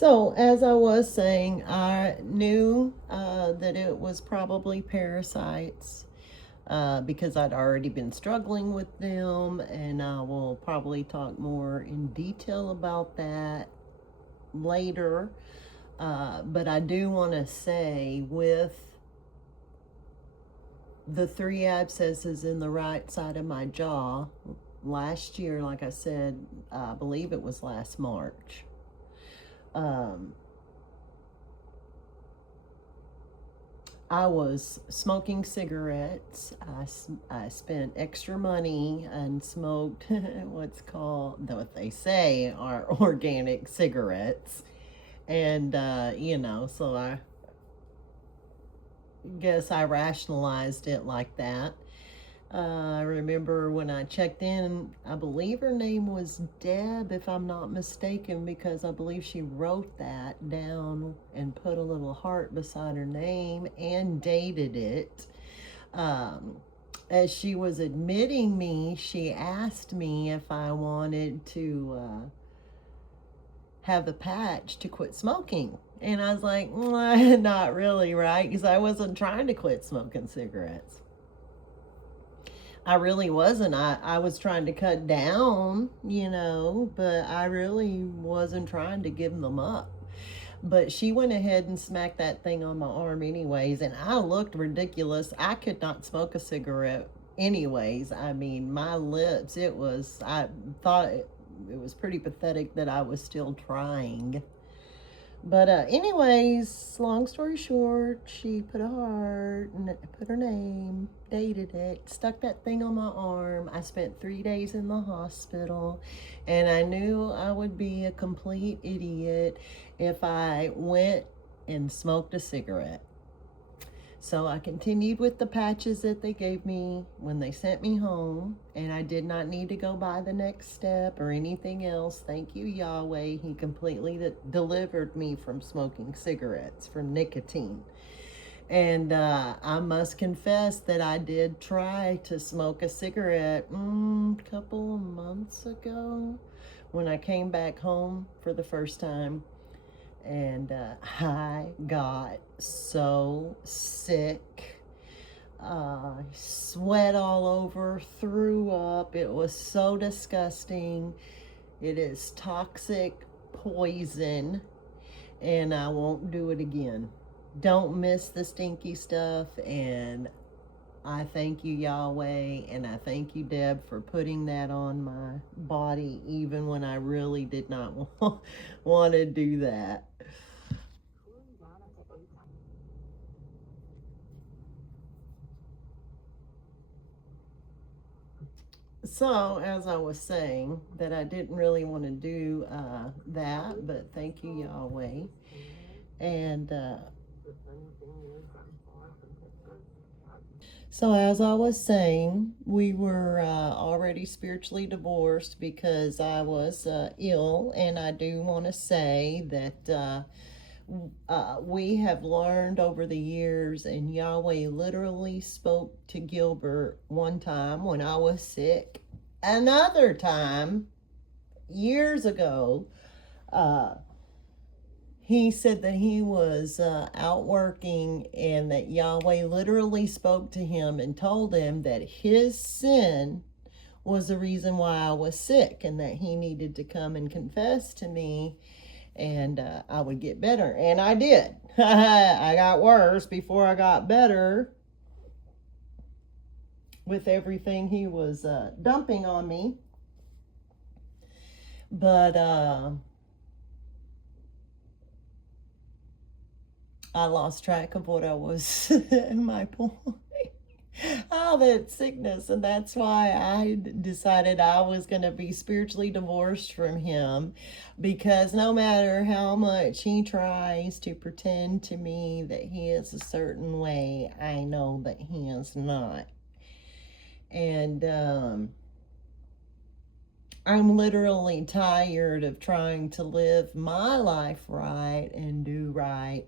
So, as I was saying, I knew that it was probably parasites because I'd already been struggling with them, and I will probably talk more in detail about that later. But I do want to say, with the 3 abscesses in the right side of my jaw, last year, like I said, I believe it was last March. Um, I was smoking cigarettes. I spent extra money and smoked what they say are organic cigarettes. And, so I guess I rationalized it like that. I remember when I checked in, I believe her name was Deb, if I'm not mistaken, because I believe she wrote that down and put a little heart beside her name and dated it. Um, as she was admitting me, she asked me if I wanted to have a patch to quit smoking. And I was like, not really, right? Because I wasn't trying to quit smoking cigarettes. I really wasn't. I was trying to cut down, but I really wasn't trying to give them up. But she went ahead and smacked that thing on my arm anyways, and I looked ridiculous. I could not smoke a cigarette anyways. I mean, my lips, I thought it was pretty pathetic that I was still trying. But anyways, long story short, she put a heart and put her name, dated it, stuck that thing on my arm. I spent 3 days in the hospital, and I knew I would be a complete idiot if I went and smoked a cigarette. So I continued with the patches that they gave me when they sent me home, and I did not need to go by the next step or anything else. Thank you, Yahweh. He completely delivered me from smoking cigarettes, from nicotine. And I must confess that I did try to smoke a cigarette a couple of months ago when I came back home for the first time. And I got so sick. Sweat all over, threw up. It was so disgusting. It is toxic poison, and I won't do it again. Don't miss the stinky stuff, and I thank you, Yahweh, and I thank you, Deb, for putting that on my body, even when I really did not want to do that. So, as I was saying, that I didn't really want to do that, but thank you, Yahweh. And so, as I was saying, we were already spiritually divorced because I was ill, and I do want to say that we have learned over the years, and Yahweh literally spoke to Gilbert one time when I was sick. Another time, years ago, uh, he said that he was out working, and that Yahweh literally spoke to him and told him that his sin was the reason why I was sick, and that he needed to come and confess to me, and I would get better. And I did. I got worse before I got better with everything he was dumping on me. But I lost track of what I was, my point. Oh, that sickness. And that's why I decided I was going to be spiritually divorced from him, because no matter how much he tries to pretend to me that he is a certain way, I know that he is not. And I'm literally tired of trying to live my life right and do right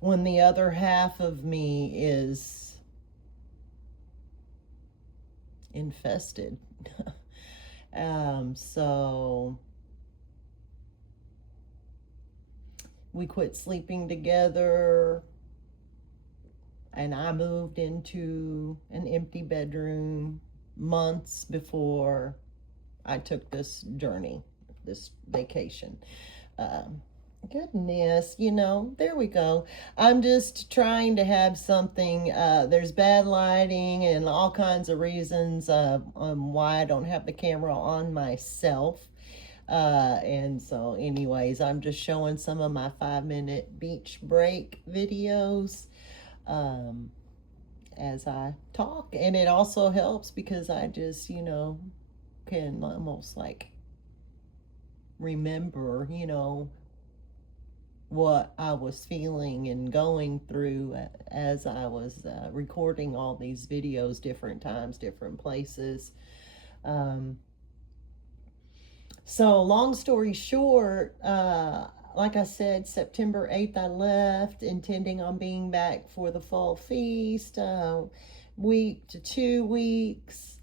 when the other half of me is infested. So We quit sleeping together, and I moved into an empty bedroom months before I took this journey, this vacation. Goodness, there we go. I'm just trying to have something. There's bad lighting and all kinds of reasons on why I don't have the camera on myself. And so, anyways, I'm just showing some of my 5-minute beach break videos as I talk. And it also helps because I just, can almost like remember, what I was feeling and going through as I was recording all these videos, different times, different places. So long story short, like I said, September 8th I left, intending on being back for the fall feast, week to 2 weeks.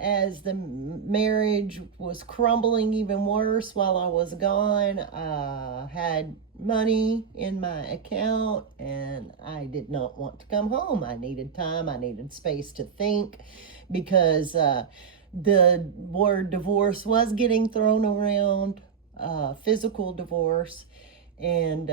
As the marriage was crumbling even worse while I was gone, I had money in my account and I did not want to come home. I needed time, I needed space to think, because the word divorce was getting thrown around, physical divorce, and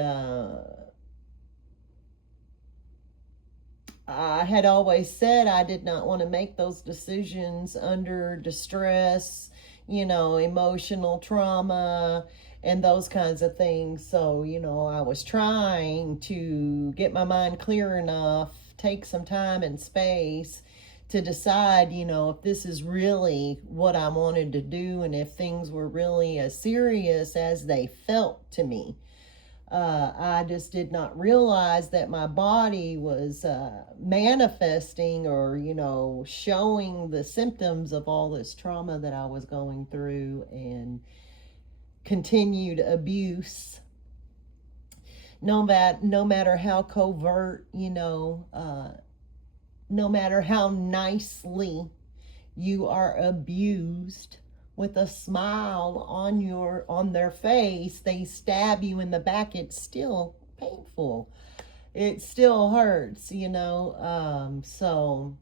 I had always said I did not want to make those decisions under distress, emotional trauma, and those kinds of things. So, I was trying to get my mind clear enough, take some time and space to decide, if this is really what I wanted to do and if things were really as serious as they felt to me. I just did not realize that my body was manifesting or, showing the symptoms of all this trauma that I was going through and continued abuse. No matter how covert, no matter how nicely you are abused, with a smile on their face, they stab you in the back, it's still painful. It still hurts, so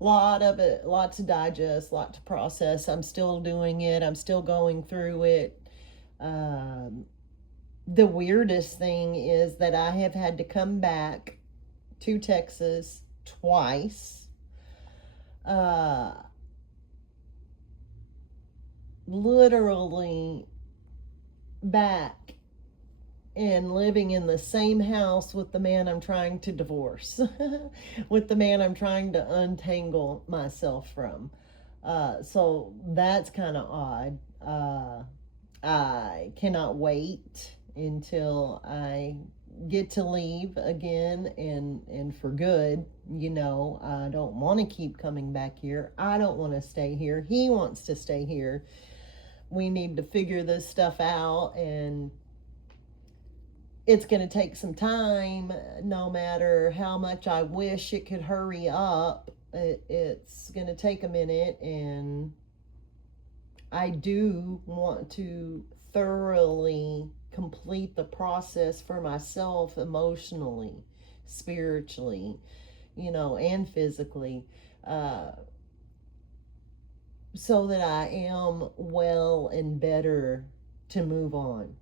lot to digest, lot to process. I'm still doing it. I'm still going through it. The weirdest thing is that I have had to come back to Texas twice. Literally back and living in the same house with the man I'm trying to divorce, with the man I'm trying to untangle myself from. So that's kind of odd. I cannot wait until I get to leave again and for good. I don't want to keep coming back here. I don't want to stay here. He wants to stay here. We need to figure this stuff out, and it's going to take some time. No matter how much I wish it could hurry up, it's going to take a minute, and I do want to thoroughly complete the process for myself, emotionally, spiritually, and physically, so that I am well and better to move on.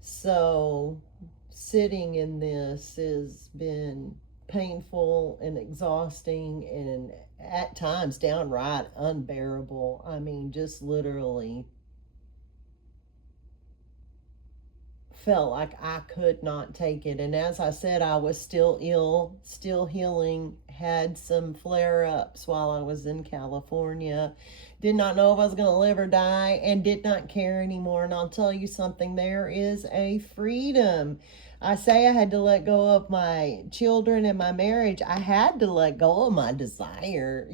So sitting in this has been painful and exhausting and at times downright unbearable. I mean, just literally felt like I could not take it. And as I said, I was still ill, still healing, had some flare-ups while I was in California. Did not know if I was going to live or die, and did not care anymore. And I'll tell you something, there is a freedom. I say I had to let go of my children and my marriage. I had to let go of my desire,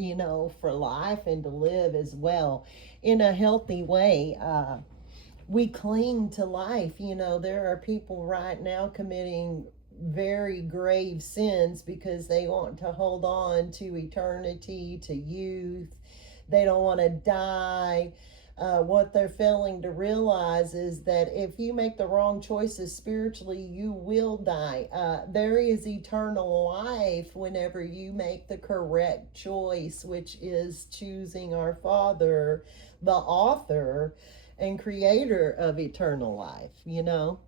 for life and to live as well in a healthy way. We cling to life. There are people right now committing very grave sins because they want to hold on to eternity, to youth. They don't want to die. What they're failing to realize is that if you make the wrong choices spiritually, you will die. There is eternal life whenever you make the correct choice, which is choosing our Father, the author and creator of eternal life, you know.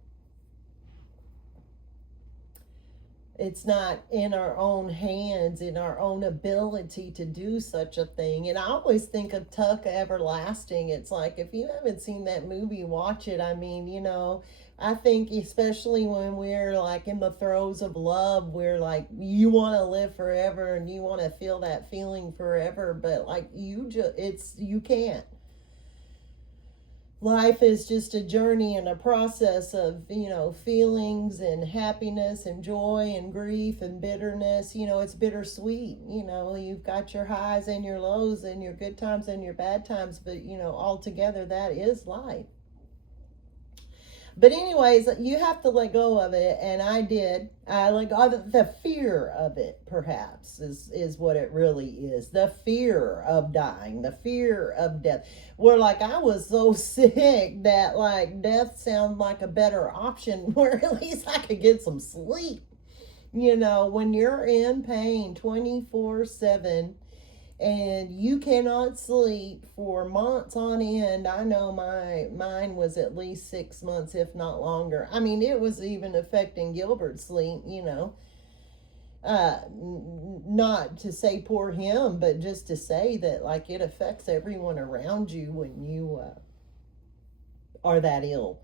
It's not in our own hands, in our own ability to do such a thing. And I always think of Tuck Everlasting. It's like, if you haven't seen that movie, watch it. I mean, you know, I think especially when we're like in the throes of love, we're like, you want to live forever and you want to feel that feeling forever, but like you can't. Life is just a journey and a process of, you know, feelings and happiness and joy and grief and bitterness. You know, it's bittersweet. You know, you've got your highs and your lows and your good times and your bad times, but, you know, altogether that is life. But anyways, you have to let go of it, and I did. I let go of the fear of it, perhaps, is what it really is. The fear of dying, the fear of death. Where, like, I was so sick that, like, death sounded like a better option where at least I could get some sleep. You know, when you're in pain 24/7, and you cannot sleep for months on end. I know mine was at least 6 months, if not longer. I mean, it was even affecting Gilbert's sleep, you know. Not to say poor him, but just to say that, like, it affects everyone around you when you are that ill.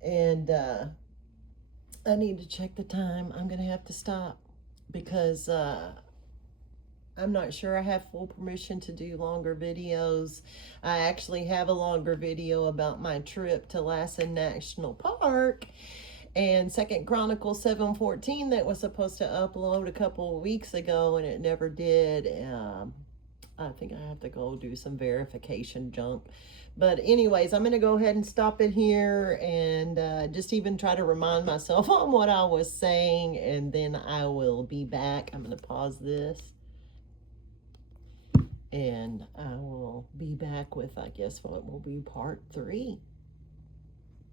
And I need to check the time. I'm going to have to stop because I'm not sure I have full permission to do longer videos. I actually have a longer video about my trip to Lassen National Park and 2 Chronicles 7:14 that was supposed to upload a couple of weeks ago and it never did. I think I have to go do some verification junk. But anyways, I'm going to go ahead and stop it here and just even try to remind myself on what I was saying, and then I will be back. I'm going to pause this. And I will be back with, I guess, what will be part 3.